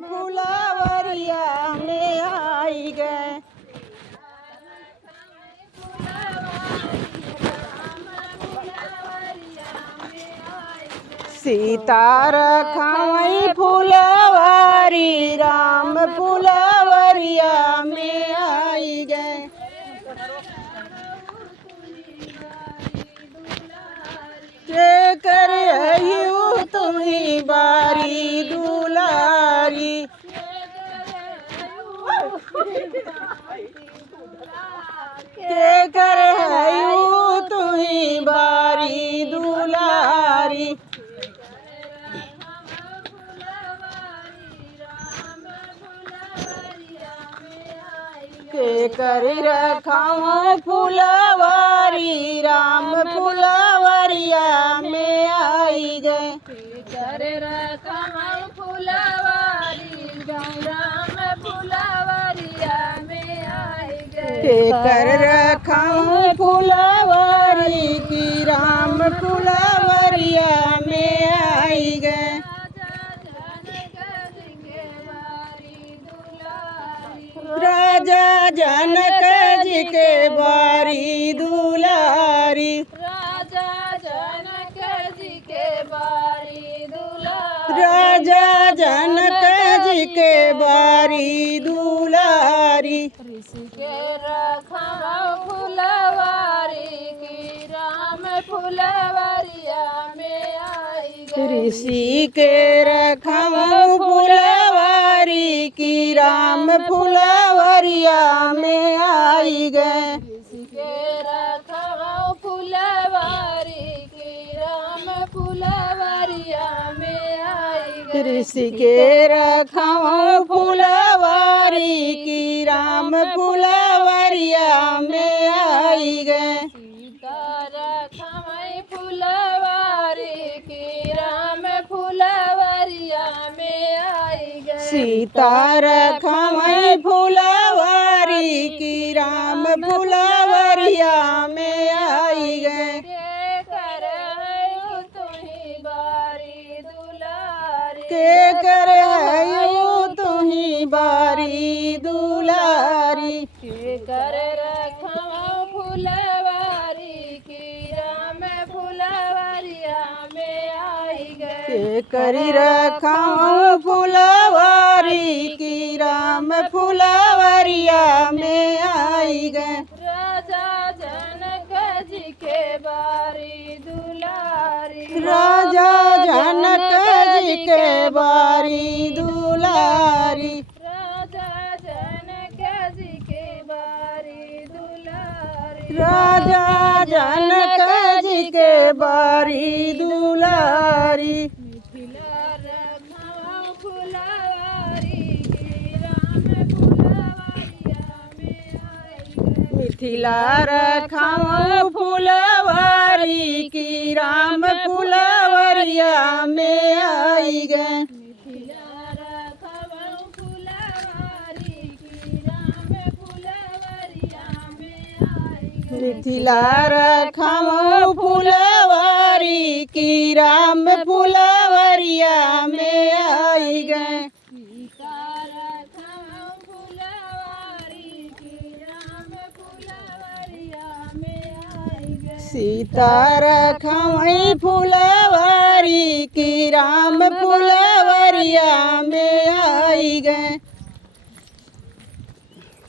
फुलवरिया में आई गए। सीता रखवई फुलवारी राम फुलवरिया में आई गए। के कर तुम्ही बारी दुलारी। के कर तुम्ही बारी दुलारी। के कर रखाऊं फुलवारी राम फुलवरिया में आई गए। कर रखाऊं फुलवारी राम फुलवरिया में आई गए। के कर रखाऊं फुलवारी की राम फुलवरिया में आई गए। राजा जनक जी के बारी दुलारी। राजा जनक जी के बारी दुलारी। राजा जनक जी के बारी दुलारी। ऋषि के रखाऊं फुलवारी की राम फुलवरिया में आई गए। ऋषि के रखाऊं फुलवारी की राम फुलवरिया में आई गए। ऋषि के रखाऊं फुलवारी की राम फुलवरिया में आई गए। ऋषि के रखाऊं फुलवारी की राम फुलवरिया में आई गए। सीता रखाऊं फुलवारी की राम फुलवरिया में आई गए। सीता रखाऊं फुलवारी की राम फुलवरिया में आई गए। के कर तुम्ही बारी दुलारी। के कर तुम्ही बारी दुलारी। के कर रखाऊं फुलवारी की राम फुलवरिया में आई गए। के करी रखाऊं फुलवारी की राम फुलवरिया में आई गए। राजा जनक जी के बारी दुलारी। राजा जनक जी के बारी दुलारी। राजा जनक जी के बारी दुलारी। राजा जनक जी के बारी दुलारी। मिथिला रखाऊं फुलवारी की राम फुलवरिया में आई गए। मिथिला रखाऊं फुलवारी की राम फुलवरिया में आई गए। मिथिला रखाऊं फुलवारी की राम फुलवरिया में आई गए। मिथिला रखाऊं फुलवारी की राम फुलवरिया में आई गए। सीता रखाऊं फुलवारी की राम फुलवरिया में आई गए। सीता रखाऊं फुलवारी की राम फुलवरिया में आई गए।